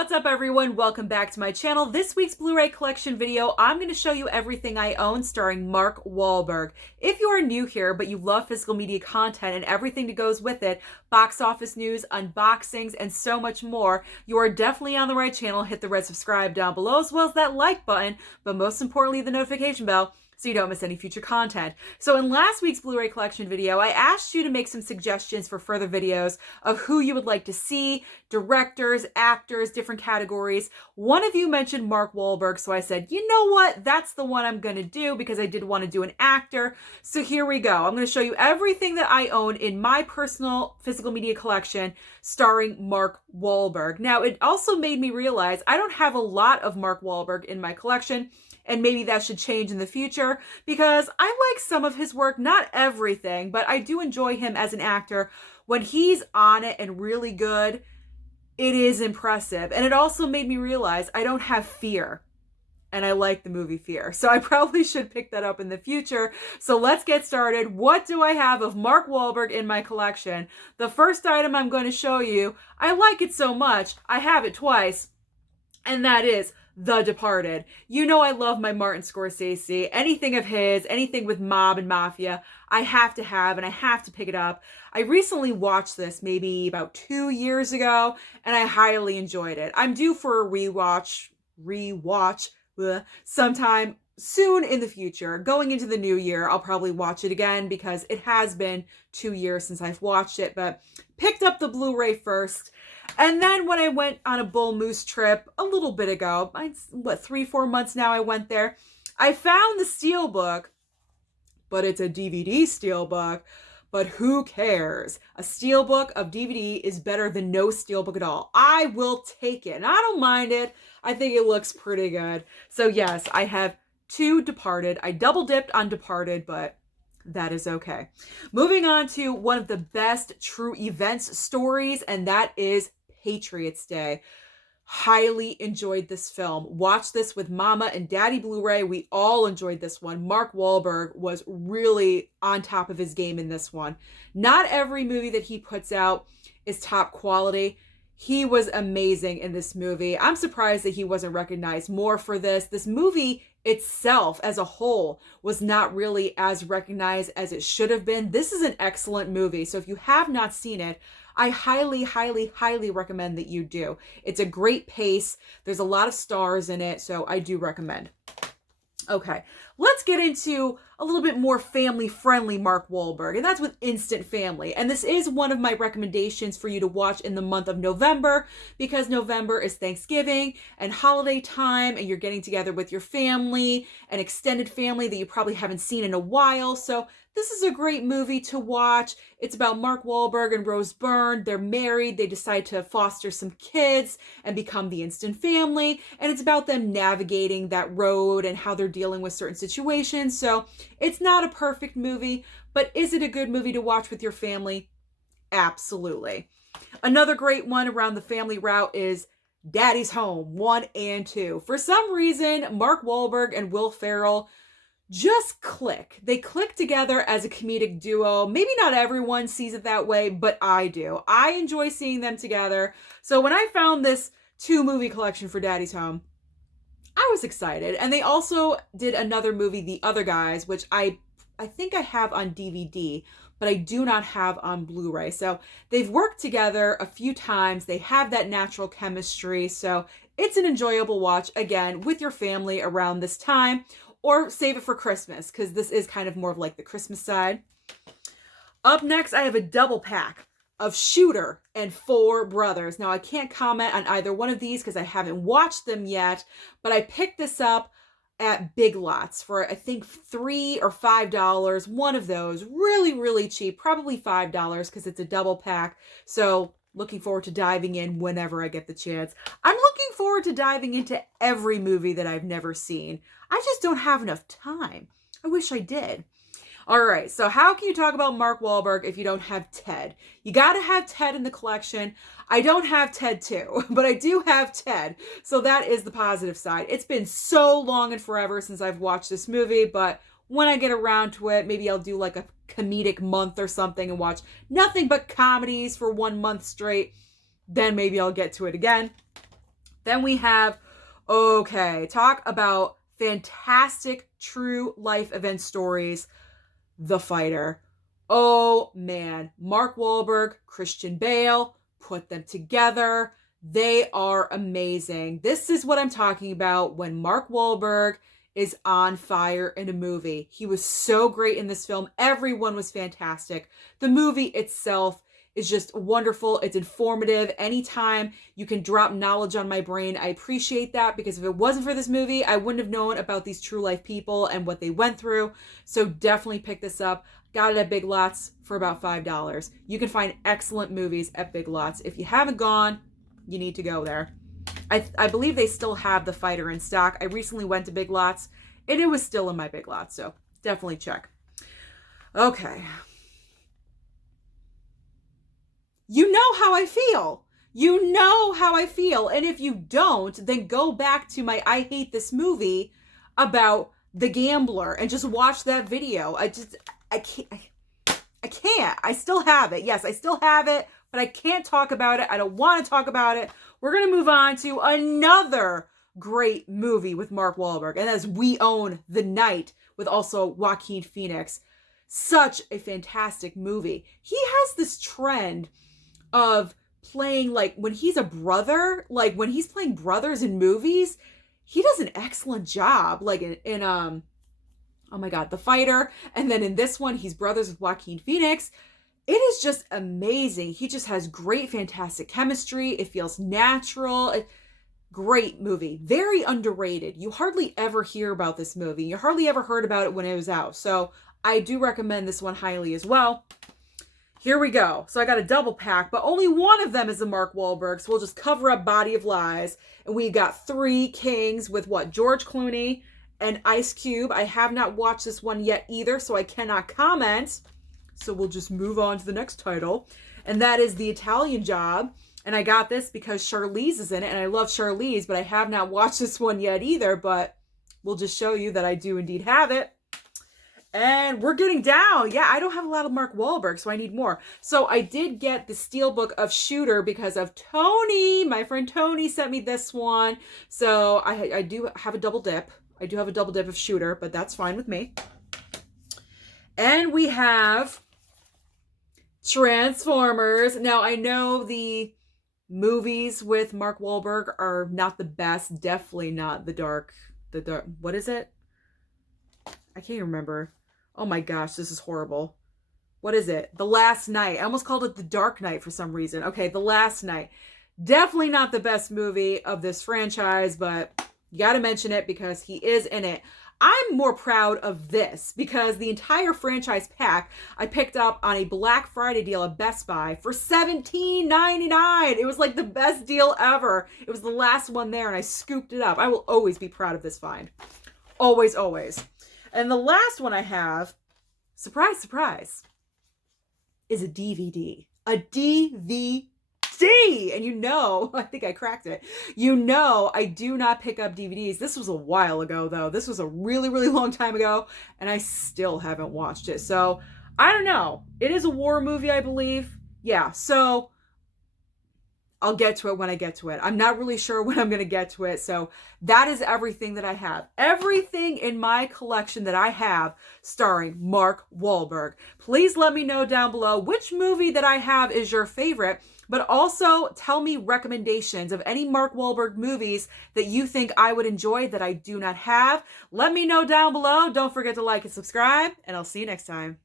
What's up everyone? Welcome back to my channel. This week's Blu-ray collection video, I'm going to show you everything I own starring Mark Wahlberg. If you are new here, but you love physical media content and everything that goes with it, box office news, unboxings, and so much more, you are definitely on the right channel. Hit the red subscribe down below as well as that like button, but most importantly, the notification bell, so you don't miss any future content. So in last week's Blu-ray collection video, I asked you to make some suggestions for further videos of who you would like to see, directors, actors, different categories. One of you mentioned Mark Wahlberg, so I said, you know what? That's the one I'm gonna do because I did want to do an actor. So here we go. I'm gonna show you everything that I own in my personal physical media collection starring Mark Wahlberg. Now, it also made me realize I don't have a lot of Mark Wahlberg in my collection, and maybe that should change in the future because I like some of his work, not everything, but I do enjoy him as an actor. When he's on it and really good, it is impressive. And it also made me realize I don't have Fear, and I like the movie Fear. So I probably should pick that up in the future. So let's get started. What do I have of Mark Wahlberg in my collection? The first item I'm going to show you, I like it so much, I have it twice, and that is The Departed. You know I love my Martin Scorsese. Anything of his, anything with mob and mafia, I have to have and I have to pick it up. I recently watched this maybe about 2 years ago and I highly enjoyed it. I'm due for a rewatch sometime soon in the future. Going into the new year, I'll probably watch it again because it has been 2 years since I've watched it, but picked up the Blu-ray first. And then when I went on a Bull Moose trip a little bit ago, 3-4 months now I went there, I found the Steelbook, but it's a DVD Steelbook, but who cares? A Steelbook of DVD is better than no Steelbook at all. I will take it, and I don't mind it. I think it looks pretty good. So yes, I have 2 Departed. I double dipped on Departed, but that is okay. Moving on to one of the best true events stories, and that is Patriots Day. Highly enjoyed this film. Watched this with Mama and Daddy Blu-ray. We all enjoyed this one. Mark Wahlberg was really on top of his game in this one. Not every movie that he puts out is top quality. He was amazing in this movie. I'm surprised that he wasn't recognized more for this. This movie itself as a whole was not really as recognized as it should have been. This is an excellent movie. So if you have not seen it, I highly, highly, highly recommend that you do. It's a great pace. There's a lot of stars in it, so I do recommend. Okay, let's get into a little bit more family-friendly Mark Wahlberg, and that's with Instant Family. And this is one of my recommendations for you to watch in the month of November, because November is Thanksgiving and holiday time, and you're getting together with your family, an extended family that you probably haven't seen in a while. So this is a great movie to watch. It's about Mark Wahlberg and Rose Byrne. They're married. They decide to foster some kids and become the Instant Family. And it's about them navigating that road and how they're dealing with certain situations. So it's not a perfect movie, but is it a good movie to watch with your family? Absolutely. Another great one around the family route is Daddy's Home 1 and 2. For some reason, Mark Wahlberg and Will Ferrell just click. They click together as a comedic duo. Maybe not everyone sees it that way, but I do. I enjoy seeing them together. So when I found this 2-movie collection for Daddy's Home, I was excited. And they also did another movie, The Other Guys, which I think I have on DVD, but I do not have on Blu-ray. So they've worked together a few times. They have that natural chemistry. So it's an enjoyable watch, again, with your family around this time. Or save it for Christmas, because this is kind of more of like the Christmas side. Up next, I have a double pack of Shooter and Four Brothers. Now, I can't comment on either one of these because I haven't watched them yet, but I picked this up at Big Lots for, I think, $3 or $5. One of those. Really, really cheap. Probably $5 because it's a double pack. So looking forward to diving in whenever I get the chance. I'm looking forward to diving into every movie that I've never seen. I just don't have enough time. I wish I did. All right, so how can you talk about Mark Wahlberg if you don't have Ted? You got to have Ted in the collection. I don't have Ted 2, but I do have Ted. So that is the positive side. It's been so long and forever since I've watched this movie, but when I get around to it, maybe I'll do like a comedic month or something and watch nothing but comedies for 1 month straight. Then maybe I'll get to it again. Then we have, okay, talk about fantastic true life event stories. The Fighter. Oh man, Mark Wahlberg, Christian Bale, put them together. They are amazing. This is what I'm talking about when Mark Wahlberg is on fire in a movie. He was so great in this film. Everyone was fantastic. The movie itself is just wonderful. It's informative. Anytime you can drop knowledge on my brain, I appreciate that, because if it wasn't for this movie, I wouldn't have known about these true life people and what they went through. So definitely pick this up. Got it at Big Lots for about $5. You can find excellent movies at Big Lots. If you haven't gone, you need to go there. I believe they still have The Fighter in stock. I recently went to Big Lots and it was still in my Big Lots, so definitely check. Okay. You know how I feel. You know how I feel. And if you don't, then go back to my I Hate This Movie about The Gambler and just watch that video. I can't. I still have it. Yes, I still have it, but I can't talk about it. I don't want to talk about it. We're going to move on to another great movie with Mark Wahlberg, and that's We Own the Night with also Joaquin Phoenix. Such a fantastic movie. He has this trend of playing, like, when he's a brother, like when he's playing brothers in movies, he does an excellent job. Like in oh my God, The Fighter. And then in this one, he's brothers with Joaquin Phoenix. It is just amazing. He just has great, fantastic chemistry. It feels natural. Great movie. Very underrated. You hardly ever hear about this movie. You hardly ever heard about it when it was out. So I do recommend this one highly as well. Here we go. So I got a double pack, but only one of them is the Mark Wahlberg. So we'll just cover up Body of Lies. And we got Three Kings with what? George Clooney and Ice Cube. I have not watched this one yet either, so I cannot comment. So we'll just move on to the next title. And that is The Italian Job. And I got this because Charlize is in it. And I love Charlize, but I have not watched this one yet either. But we'll just show you that I do indeed have it. And we're getting down. Yeah, I don't have a lot of Mark Wahlberg, so I need more. So I did get the Steelbook of Shooter because of Tony. My friend Tony sent me this one. So I do have a double dip. I do have a double dip of Shooter, but that's fine with me. And we have Transformers. Now, I know the movies with Mark Wahlberg are not the best. Definitely not the dark, what is it? I can't remember. Oh my gosh, this is horrible. What is it? The Last Night. I almost called it The Dark Knight for some reason. Okay, The Last Night. Definitely not the best movie of this franchise, but you got to mention it because he is in it. I'm more proud of this because the entire franchise pack I picked up on a Black Friday deal at Best Buy for $17.99. It was like the best deal ever. It was the last one there and I scooped it up. I will always be proud of this find. Always, always. And the last one I have, surprise, surprise, is a DVD. A DVD. And you know, I think I cracked it. You know, I do not pick up DVDs. This was a while ago, though. This was a really, really long time ago, and I still haven't watched it. So, I don't know. It is a war movie, I believe. Yeah, so I'll get to it when I get to it. I'm not really sure when I'm going to get to it. So that is everything that I have. Everything in my collection that I have starring Mark Wahlberg. Please let me know down below which movie that I have is your favorite. But also tell me recommendations of any Mark Wahlberg movies that you think I would enjoy that I do not have. Let me know down below. Don't forget to like and subscribe. And I'll see you next time.